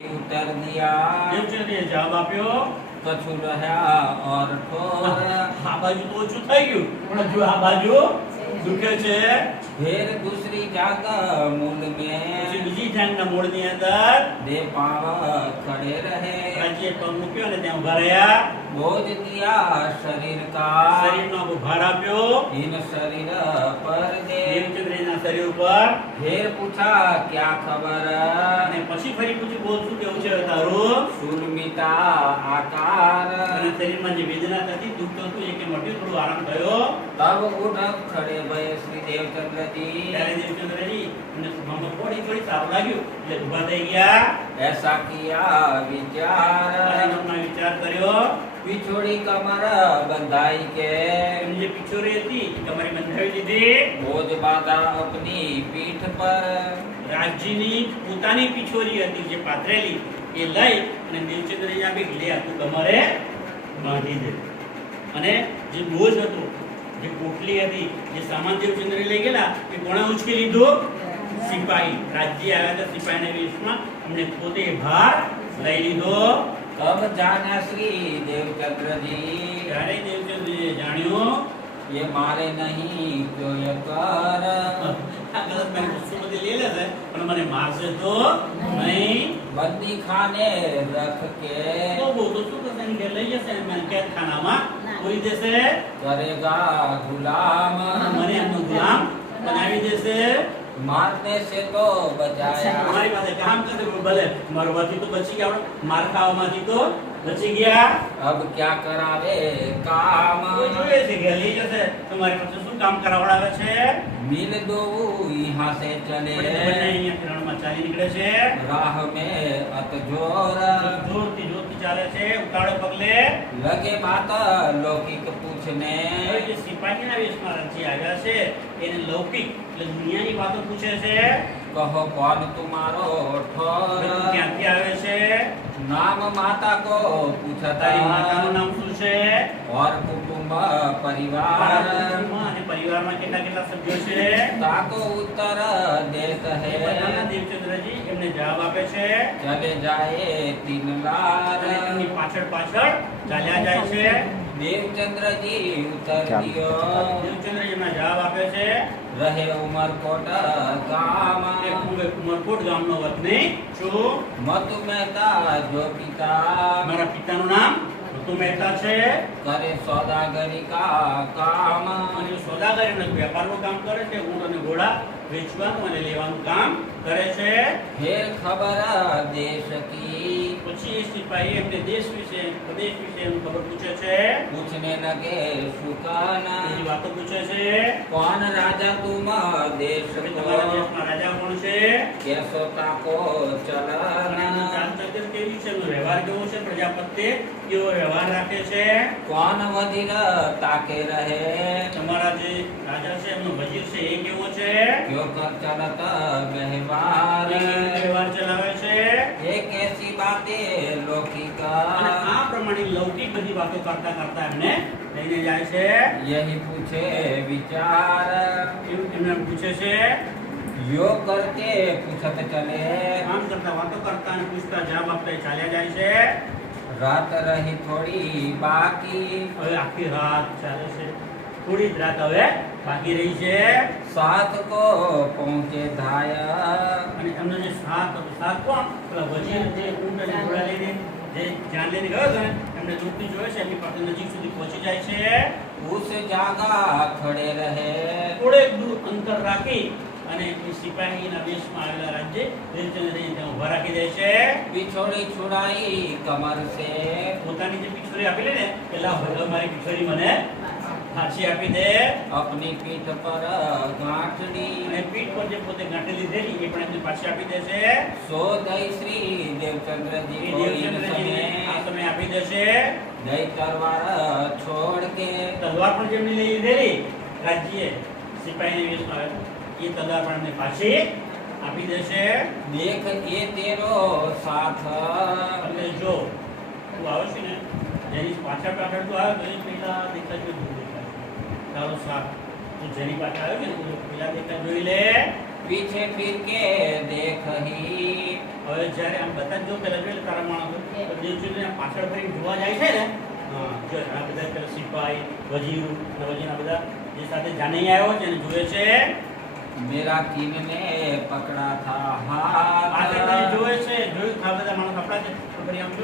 उत्तर दिया દેવચંદ્રએ જવાબ આપ્યો कछु रहा और ठोर આ બાજુ તો ઓછું થઈ ગયું પણ જો આ બાજુ દુખે છે फिर दूसरी जाग मूल પછી में બીજી જાંગના મૂળની અંદર दे पाव खड़े रहे રાજ્ય પગ મૂક્યો અને ત્યાં ઉભા રહ્યા बोझ दिया शरीर का શરીરનો ભાર આપ્યો इन शरीर पर दे દેવચંદ્રના શરીર ઉપર फिर पूछा क्या खबर અને પછી ફરી પૂછ્યું બોલ શું કેવું છે તારું शून्यता आकार અને શરીરમાં જે વેદના થતી દુખતો હતું એ કે મટ્યું થોડું આરામ થયો तब उठ खड़े भय श्री देवचंद्र जी ત્યારે દેવચંદ્રજી એમને સુખમાં થોડી સારું લાગ્યું એટલે ઊભા થઈ ગયા ऐसा किया અને विचार મનમાં વિચાર કર્યો पिछोड़ी कमर बंधाई के એમની જે પિછોરી હતી એ કમરે બંધાવી લીધી बोझ बांधा अपनी पीठ पर રાજ્યની પોતાની પિછોરી હતી જે પાથરેલી એ લઈ અને દેવચંદ્રજી આપી લે આ તું કમરે બાંધી દે અને જે બોજ હતો જે પોટલી હતી જે સામાન દેવચંદ્ર લઈ ગયેલા એ કોણે ઉચકી લીધો સિપાહી રાજ્ય આવ્યા હતા સિપાહીના વેશમાં એમને પોતે ભાર લઈ લીધો तब जाना श्री देवचंद्र जी ત્યારે દેવચંદ્રજીએ જાણ્યું ये मारे नहीं क्यों ये कर આ ગલત મેં વસ્તુ બધી લઈ લેશે પણ મને મારશે તો નહીં बंदी खाने रख के તો બહુ તો શું કરશે એને ઘેર લઈ જશે મને કેદખાનામાં પૂરી દેશે करेगा गुलाम મને એમનો ગુલામ બનાવી દેશે मारने से तो बचाया અમારી પાસે કામ કરે ભલે મરવાથી તો બચી ગયા માર ખાવામાંથી તો બચી ગયા अब क्या करावे काम કોઈ જોઈએ છે કે લઈ જશે તમારી પાસે શું કામ કરાવડાવે છે मिल दो यहाँ से चले આપણે તો બંને અહીંયા રણમાં ચાલી નીકળે છે राह में अतजोर જોરથી ચાલે છે ઉતાળે પગલે लगे बात लौकिक पूछने હવે જે સિપાહીના વેશમાં રચી આવ્યા છે એને લૌકિક એટલે દુનિયાની વાતો પૂછે છે कहो कौन तुम्हारो ठोर તું ક્યાંથી આવે છે नाम माता को पूछा તારી માતાનું નામ શું છે और कुटुंब તારા परिवार કુટુંબમાં અને પરિવારમાં કેટલા સભ્યો છે ताको उत्तर देत એ બધાના है દેવચંદ્રજી એમને જવાબ આપે છે चले जाए तीन लार અને એમની પાછળ ચાલ્યા જાય છે देवचंद्र जी उत्तर दियो દેવચંદ્રજી એમને જવાબ આપે છે रहे उमरकोट गाम એ ઉમરકોટ ગામનો વતની છું मत मेहता जो पिता મારા પિતાનું નામ ઋતુ મહેતા છે करे सौदागरी का काम અને સોદાગરીનો વેપારનું કામ કરે છે ઊંટ અને ઘોડા વેચવાનું અને લેવાનું કામ કરે છે फिर खबर देश की પછી એ સિપાહી એમને દેશ વિશે પ્રદેશ વિશે એનું ખબર પૂછે છે पूछने लगे सुकाना બધી વાતો પૂછે છે कौन राजा तुम देश કે को તમારા દેશમાં રાજા કોણ છે कैसो ताको અને चलन એનું ચાલચલન કેવી છે એનો વ્યવહાર કેવો છે પ્રજા પ્રત્યે કેવો વ્યવહાર રાખે છે कौन वजीर ताके रहे તમારા જે રાજા છે એમનો વજીર છે એ કેવો છે क्यों कर चलत व्यवहार એ કેવી રીતે વ્યવહાર ચલાવે છે एक ऐसी बातें लौकिक અને આ પ્રમાણે લૌકિક બધી વાતો કરતા કરતા એમને લઈને જાય છે यही पूछे विचार એવું એમને પૂછે છે यो करके पूछत चले કામ કરતા વાતો કરતા અને પૂછતા જવાબ આપતા એ ચાલ્યા જાય છે रात रही थोड़ी बाकी હવે આખી રાત ચાલે છે થોડી જ રાત હવે બાકી રહી છે साथ को पहुँचे धाया અને એમનો જે સાથ હતો સાથ કોણ પેલા વજીર જે ઊંટ અને ઘોડા લઈને જે જાન લઈને ગયો હતો ને એમને દૂરથી જોયો છે એમની પાસે નજીક સુધી પહોંચી જાય છે उस जागा खड़े रहे થોડેક દૂર અંતર રાખી અને એ સિપાહીના વેશમાં આવેલા રાજ્ય દેવચંદ્રજીને ત્યાં ઊભા રાખી દે છે पिछोड़ी छुड़ाई कमर से પોતાની જે પિછોરી આપેલી ને પેલા હવે મારી પિછોરી મને પાછી આપી દે अपनी पीठ पर गांठड़ी અને પીઠ પર જે પોતે ગાંઠી લીધેલી એ પણ એમને પાછી આપી દે છે सो दई श्री देवचंद्र એ जी को इन દેવચંદ્રજીને આ समय સમય આપી દેશે दई तरवार छोड़ के તલવાર પણ જેમની લઈ લીધેલી રાજ્ય સિપાહીના વેશમાં આવે એ તલવાર પણ એમને પાછી આપી દેશે देख ये तेरो साथ અને જો તું આવે છે ને જેની પાછળ પાછળ તું આવે તો એ પેલા દેખાય છે દૂર દેખાય તારો સાથ તું જેની પાછળ આવ્યો છે ને તું પેલા દેખાય જોઈ લે पीछे फिर के देख ही હવે જ્યારે આમ બધા જો પેલા જોઈ લે તારા માણસો તો દેવચંદ્ર પાછળ ફરી જોવા જાય છે ને જો આ બધા પેલા સિપાહી વજીરો ને વજીરના બધા જે સાથે જાનૈયા આવ્યો છે એને જોવે છે मेरा किन ने पकड़ा था हाथ પાછળ જોવે છે જોયું આ બધા માણસ આપણા છે તો ફરી આમ